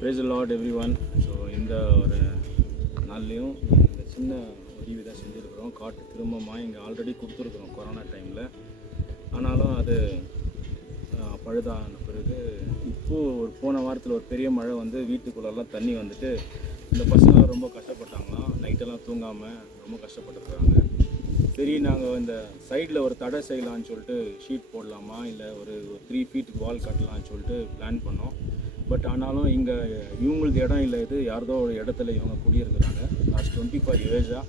Praise the Lord everyone. So இந்த ஒரு நாள்லேயும் இந்த சின்ன உதவி தான் செஞ்சுருக்குறோம். காட்டு திரும்பமாக இங்கே ஆல்ரெடி கொடுத்துருக்குறோம் கொரோனா டைமில். ஆனாலும் அது பழுதான பிறகு இப்போது ஒரு போன வாரத்தில் ஒரு பெரிய மழை வந்து வீட்டுக்குள்ளெல்லாம் தண்ணி வந்துட்டு இந்த பசங்களாம் ரொம்ப கஷ்டப்பட்டாங்களாம். நைட்டெல்லாம் தூங்காமல் ரொம்ப கஷ்டப்பட்டுருக்குறாங்க. சரி, நாங்கள் இந்த சைடில் ஒரு தடை செய்யலான்னு சொல்லிட்டு ஷீட் போடலாமா இல்லை ஒரு 3 feet வால் கட்டலான்னு சொல்லிட்டு பிளான் பண்ணோம். பட் ஆனாலும் இங்கே இவங்களது இடம் இல்லை, இது யாரதோ ஒரு இடத்துல இவங்க குடியிருக்கிறாங்க லாஸ்ட் 25 years-ஆக.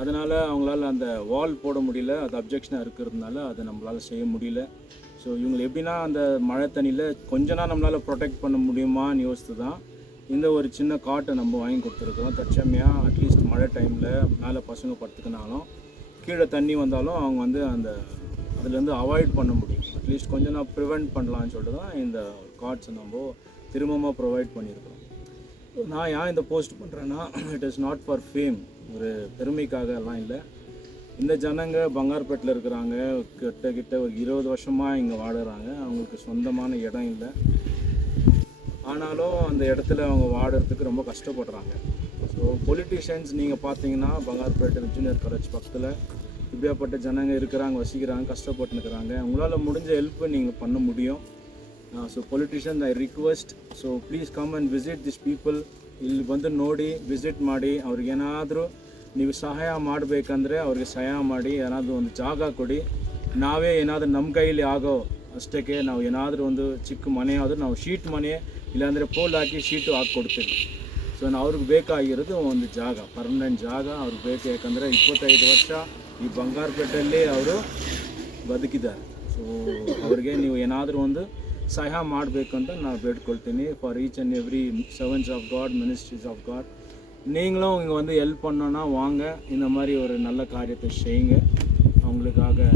அதனால் அவங்களால அந்த வால் போட முடியல, அது அப்ஜெக்ஷனாக இருக்கிறதுனால அதை நம்மளால் செய்ய முடியல. ஸோ இவங்களை எப்படின்னா அந்த மழை தண்ணியில் கொஞ்ச நாள் நம்மளால் ப்ரொடெக்ட் பண்ண முடியுமான்னு யோசித்து தான் இந்த ஒரு சின்ன காட்டை நம்ம வாங்கி கொடுத்துருக்குறோம். தற்சமையாக அட்லீஸ்ட் மழை டைமில் மேலே பசங்க படுத்துக்கினாலும் கீழே தண்ணி வந்தாலும் அவங்க வந்து அந்த அதுலேருந்து அவாய்ட் பண்ண முடியும். அட்லீஸ்ட் கொஞ்சம் நான் ப்ரிவெண்ட் பண்ணலான்னு சொல்லிட்டு தான் இந்த கார்ட்ஸை நம்ம திரும்பமாக ப்ரொவைட் பண்ணியிருக்கிறோம். நான் ஏன் இந்த போஸ்ட் பண்ணுறேன்னா, it is not for fame, ஒரு பெருமைக்காக எல்லாம் இல்லை. இந்த ஜனங்க பங்கார்பேட்டில் இருக்கிறாங்க, கிட்ட ஒரு 20 வருஷமாக இங்கே வாடுறாங்க. அவங்களுக்கு சொந்தமான இடம் இல்லை, ஆனாலும் அந்த இடத்துல அவங்க வாடுறதுக்கு ரொம்ப கஷ்டப்படுறாங்க. ஸோ பொலிட்டிஷியன்ஸ் நீங்கள் பார்த்தீங்கன்னா பங்கார்பேட் இன்ஜினியர் காலேஜ் பக்கத்தில் இப்படியாப்பட்ட ஜனங்க இருக்கிறாங்க, வசிக்கிறாங்க, கஷ்டப்பட்டுருக்கிறாங்க. உங்களால் முடிஞ்ச ஹெல்ப்பு நீங்கள் பண்ண முடியும். So politician I request, so please come and visit this people. ಇಲ್ಲಿ ಬಂದು ನೋಡಿ, ವಿಸಿಟ್ ಮಾಡಿ, ಅವ್ರಿಗೇನಾದರೂ ನೀವು ಸಹಾಯ ಮಾಡಬೇಕಂದ್ರೆ ಅವ್ರಿಗೆ ಸಹಾಯ ಮಾಡಿ, ಏನಾದರೂ ಒಂದು ಜಾಗ ಕೊಡಿ. ನಾವೇ ಏನಾದರೂ ನಮ್ಮ ಕೈಯಲ್ಲಿ ಆಗೋ ಅಷ್ಟಕ್ಕೆ ನಾವು ಏನಾದರೂ ಒಂದು ಚಿಕ್ಕ ಮನೆ ಆದರೂ ನಾವು ಶೀಟ್ ಮನೆ ಇಲ್ಲಾಂದರೆ ಪೋಲ್ ಹಾಕಿ ಶೀಟು ಹಾಕ್ಕೊಡ್ತೀವಿ. ಸೊ ಅವ್ರಿಗೆ ಬೇಕಾಗಿರೋದು ಒಂದು ಜಾಗ, ಪರ್ಮನೆಂಟ್ ಜಾಗ ಅವ್ರಿಗೆ ಬೇಕು. ಯಾಕಂದರೆ 25 ವರ್ಷ ಈ ಬಂಗಾರಪೇಟೆಯಲ್ಲಿ ಅವರು ಬದುಕಿದ್ದಾರೆ. ಸೊ ಅವ್ರಿಗೆ ನೀವು ಏನಾದರೂ ಒಂದು ಸಹಾಯ ಮಾಡಬೇಕಂತ நான் ಬೇಡ್ಕೊಳ್ತೀನಿ. For each and every servants of God, ministries of God, நீங்களும் இங்கே வந்து ஹெல்ப் பண்ணோன்னா வாங்க, இந்த மாதிரி ஒரு நல்ல காரியத்தை செய்யுங்க. அவங்களுக்காக